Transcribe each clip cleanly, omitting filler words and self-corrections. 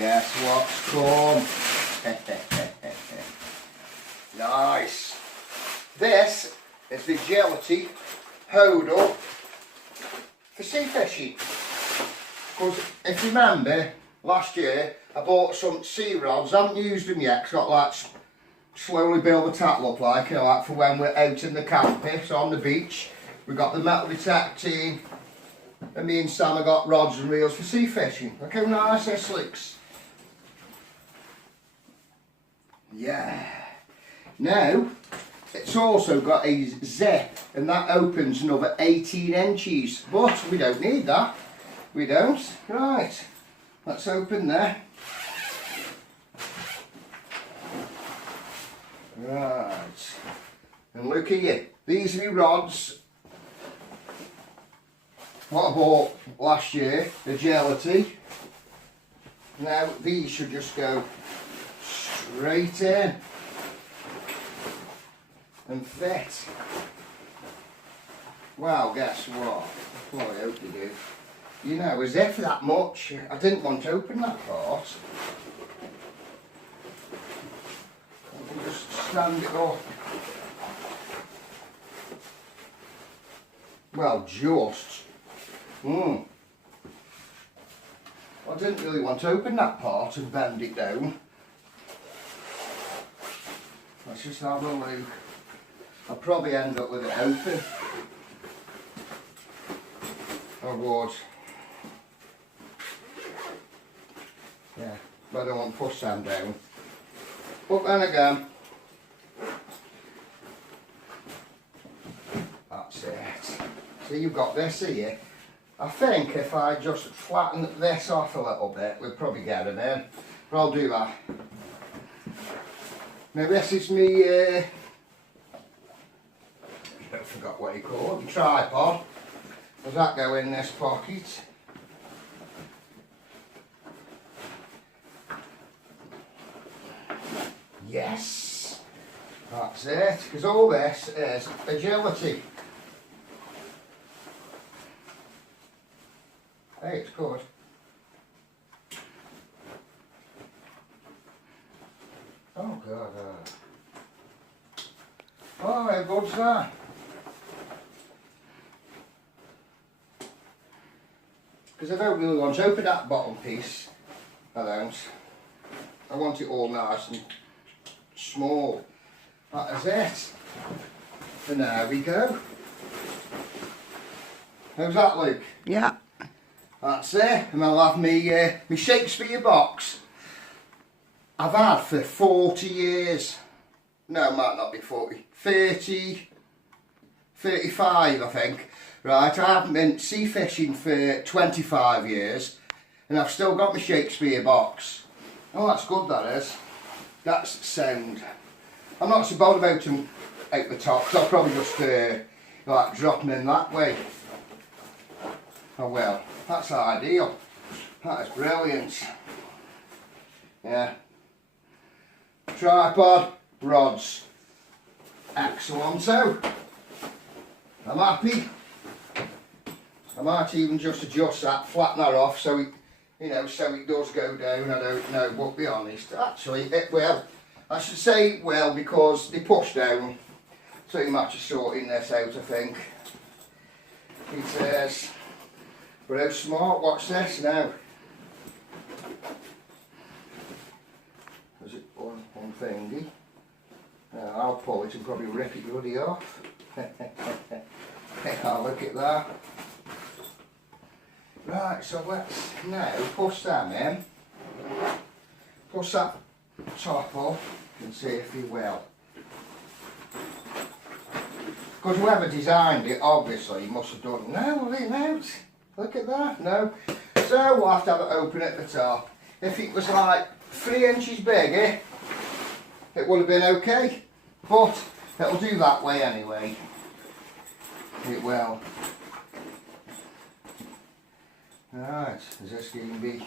Guess what's come? Nice. This is the Agility Hodall for sea fishing. Because if you remember, last year I bought some sea rods. I haven't used them yet because I've got like slowly build the tackle up, like, you know, like for when we're out in the campus on the beach. We got the metal detecting, and me and Sam have got rods and reels for sea fishing. Look how nice this looks. Yeah. Now, it's also got a zip, and that opens another 18 inches. But we don't need that. We don't. Right. Let's open there. Right. And look here. These are the rods. What I bought last year, Agility. Now these should just go straight in and fit. Well, guess what? Well, I hope you do. You know, as if that much, I didn't want to open that part. I can just stand it up. Well, just. I didn't really want to open that part and bend it down. Let's just have a look. I'll probably end up with it open. I would. Yeah, but I don't want to push them down. But then again, that's it. So you've got this here. I think if I just flatten this off a little bit, we'll probably get it in. But I'll do that. Now this is me, I forgot what you call it, tripod. Does that go in this pocket? Yes, that's it, because all this is Agility. Hey, it's good. Oh God. Oh, how good's that? Because I don't really want to open that bottom piece. I don't. I want it all nice and small. That is it. And there we go. How's that look? Yeah. That's it. And I'll have me Shakespeare box. I've had for 40 years. No, it might not be 40. 30, 35 I think. Right, I haven't been sea fishing for 25 years. And I've still got my Shakespeare box. Oh, that's good, that is. That's sound. I'm not so bothered about them out the top, because I'll probably just like drop them in that way. Oh well, that's ideal. That is brilliant. Yeah. Tripod, rods. Excellent. So, I'm happy. I might even just adjust that, flatten that off so it, you know, so it does go down. I don't know, but be honest, actually it will. I should say it will, because they push down. So you might just sorting this out, I think. It is. But how smart, watch this now. Is it one thingy? I'll pull it and probably rip it bloody off. Oh, look at that. Right, so let's now push them in. Push that top up and see if he will. Because whoever designed it, obviously, must have done. No, leave it out. Look at that. No. So we'll have to have it open at the top. If it was like 3 inches bigger, it would have been okay. But it'll do that way anyway. It will. Right, is this going to be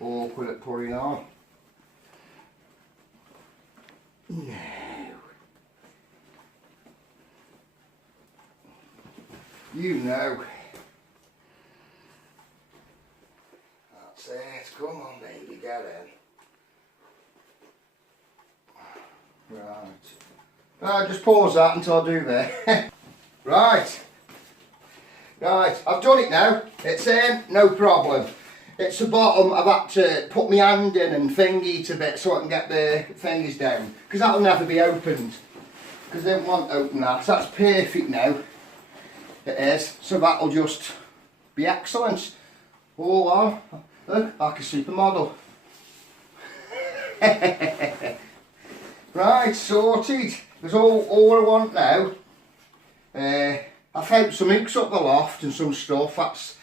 awkward at putting on? No. You know. That's it. Come on, baby Just pause that until I do that. Right, I've done it now. It's in, no problem. It's the bottom. I've had to put my hand in and thingy it a bit so I can get the fingers down, because that'll never be opened, because I don't want to open that. So that's perfect now. It is. So that'll just be excellent. Oh wow, look, like a supermodel. Right, sorted. There's all I want now. I found some hooks up the loft and some stuff. That's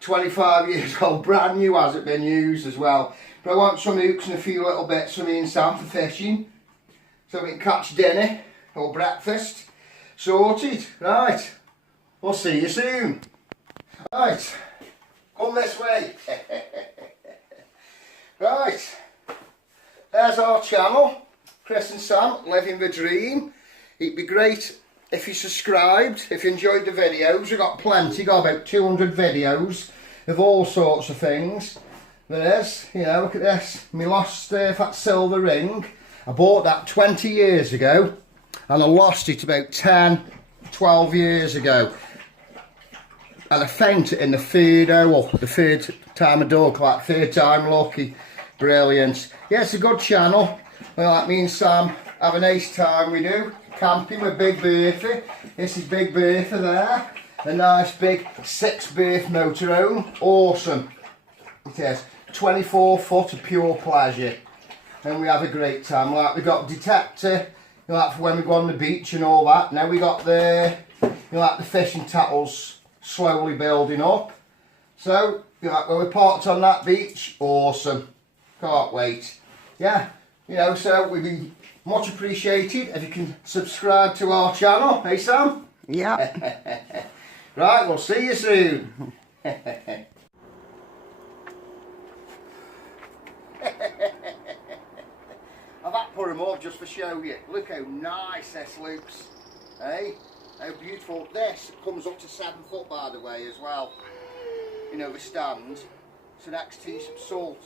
25 years old, brand new, hasn't been used as well. But I want some hooks and a few little bits for me and Sam for fishing, so we can catch dinner or breakfast. Sorted. Right, we'll see you soon. Right, come this way. Right, there's our channel, Chris and Sam Living the Dream. It'd be great if you subscribed, if you enjoyed the videos. We've got plenty, got about 200 videos of all sorts of things. There is, you know, look at this. Me lost that silver ring. I bought that 20 years ago and I lost it about 10, 12 years ago. And I found it in the third hour, the third time I dug, like third time lucky. Brilliant. Yeah, it's a good channel. Well, that means Sam have a nice time we do. Camping with Big Bertha. This is Big Bertha there. A nice big 6-berth motorhome. Awesome. It is. 24 foot of pure pleasure. And we have a great time. Like, we got detector, you know, like for when we go on the beach and all that. Now we got the, you know, like the fishing tackles slowly building up. So, you know, like when we're parked on that beach, awesome. Can't wait. Yeah, you know, so we'd be much appreciated if you can subscribe to our channel. Hey, Sam? Yeah. Right, we'll see you soon. I've had to put them up just for show you. Look how nice this looks. Hey? How beautiful. This comes up to 7 foot, by the way, as well. You know, the stand. So next tea some salt.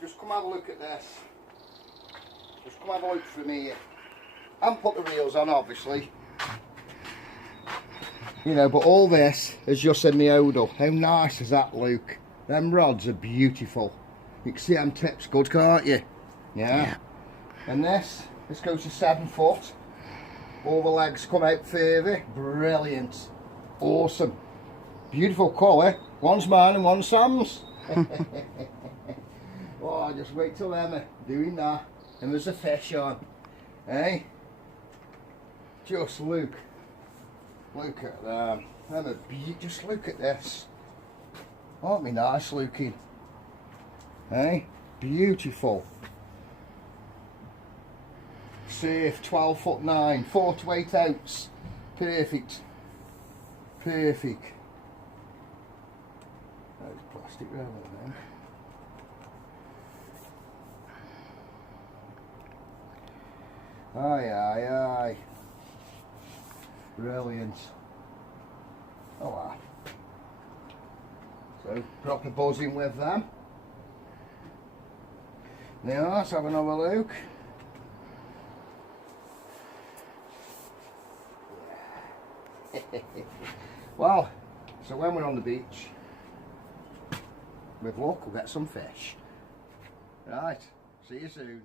Just come have a look at this. Just come have a look from here. And put the reels on, obviously. You know, but all this is just in the Hodall. How nice does that look? Them rods are beautiful. You can see them tips good, can't you? Yeah. And this goes to 7 foot. All the legs come out further. Brilliant. Awesome. Beautiful colour. One's mine and one's Sam's. Oh, just wait till them are doing that. And there's a fish on. Hey? Just look. Look at them. Just look at this. Aren't they nice looking? Hey? Beautiful. Safe, 12 foot 9, 4 to 8 ounce. Perfect. Perfect. There's plastic around there. Aye, aye, aye. Brilliant. Oh wow. So, proper buzzing with them. Now, let's have another look. Well, so when we're on the beach, with luck, we'll get some fish. Right, see you soon.